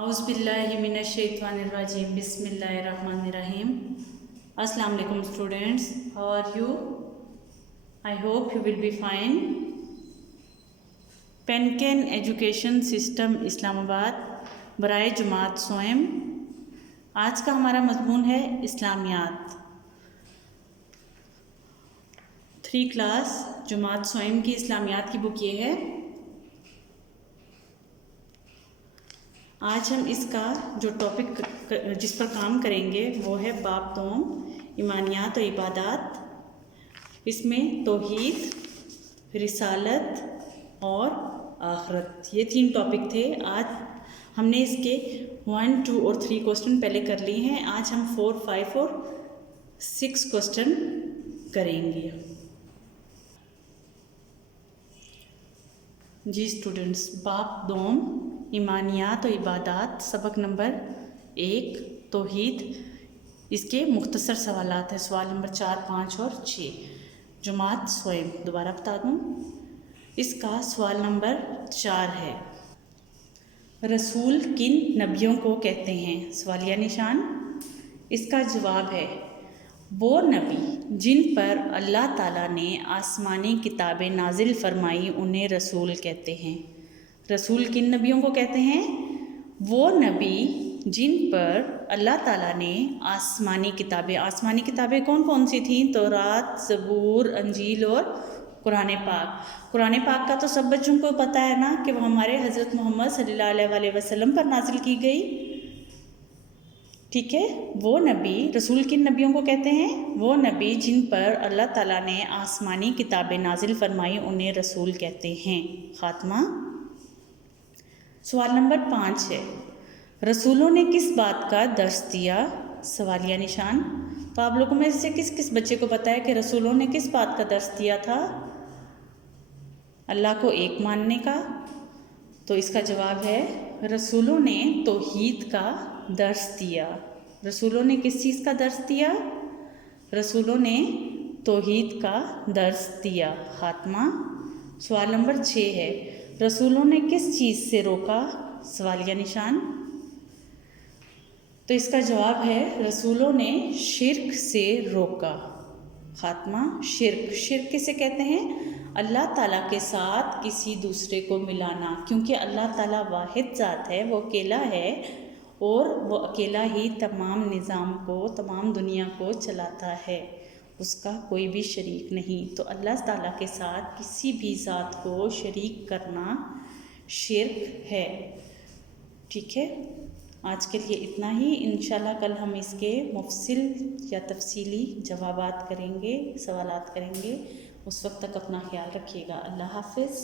आउज़ बिल्लाहि मिनश शैतानिर रजीम बिस्मिल्लाहिर रहमानिर रहीम। अस्सलाम वालेकुम students, how are you? I hope you will be fine. पेनकेन एजुकेशन सिस्टम इस्लामाबाद बराए जमात स्वयं। आज का हमारा मज़मून है इस्लामियात। 3 क्लास जमात स्वयं की इस्लामियात की बुक ये है। आज हम इसका जो टॉपिक जिस पर काम करेंगे वो है बाब दोम, ईमानियात और इबादात। इसमें तौहीद, रिसालत और आखरत, ये 3 टॉपिक थे। आज हमने इसके 1, 2 और 3 क्वेश्चन पहले कर लिए हैं। आज हम 4, 5 और 6 क्वेश्चन करेंगे। जी स्टूडेंट्स, बाब दोम, ईमानियात और इबादात, सबक नंबर 1 तौहीद। इसके मुख्तसर सवालात हैं, सवाल नंबर 4, 5 और 6। जमात स्वयं, दोबारा बता दूँ, इसका सवाल नंबर 4 है, रसूल किन नबियों को कहते हैं? सवालिया निशान। इसका जवाब है वो नबी जिन पर अल्लाह ताला ने आसमानी किताबें नाजिल फरमाई उन्हें रसूल कहते हैं। रसूल किन नबियों को कहते हैं? वो नबी जिन पर अल्लाह ताला ने आसमानी किताबें कौन कौन सी थीं? तौरात, ज़बूर, अंजील और कुरान पाक। कुरान पाक का तो सब बच्चों को पता है ना कि वो हमारे हज़रत मोहम्मद सल्लल्लाहु अलैहि वसल्लम पर नाजिल की गई। ठीक है, वो नबी, रसूल किन नबियों को कहते हैं? वो नबी जिन पर अल्लाह ताला ने आसमानी किताबें नाजिल फरमाई उन्हें रसूल कहते हैं। खात्मा। सवाल नंबर 5 है, रसूलों ने किस बात का दर्स दिया? सवालिया निशान। तो आप लोगों में से किस किस बच्चे को पता है कि रसूलों ने किस बात का दर्स दिया था? अल्लाह को एक मानने का। तो इसका जवाब है रसूलों ने तौहीद का दर्स दिया। रसूलों ने किस चीज़ का दर्स दिया? रसूलों ने तौहीद का दर्स दिया। खात्मा। सवाल नंबर 6 है, रसूलों ने किस चीज़ से रोका? सवालिया निशान। तो इसका जवाब है रसूलों ने शिर्क से रोका। खात्मा। शिर्क किसे कहते हैं? अल्लाह ताला के साथ किसी दूसरे को मिलाना, क्योंकि अल्लाह ताला वाहिद ज़ात है, वो अकेला है और वो अकेला ही तमाम निज़ाम को, तमाम दुनिया को चलाता है, उसका कोई भी शरीक नहीं। तो अल्लाह ताला के साथ किसी भी ज़ात को शरीक करना शिर्क है। ठीक है, आज के लिए इतना ही। इंशाल्लाह कल हम इसके मुफसिल या तफसीली जवाबात करेंगे, सवालात करेंगे। उस वक्त तक अपना ख्याल रखिएगा। अल्लाह हाफ़िज़।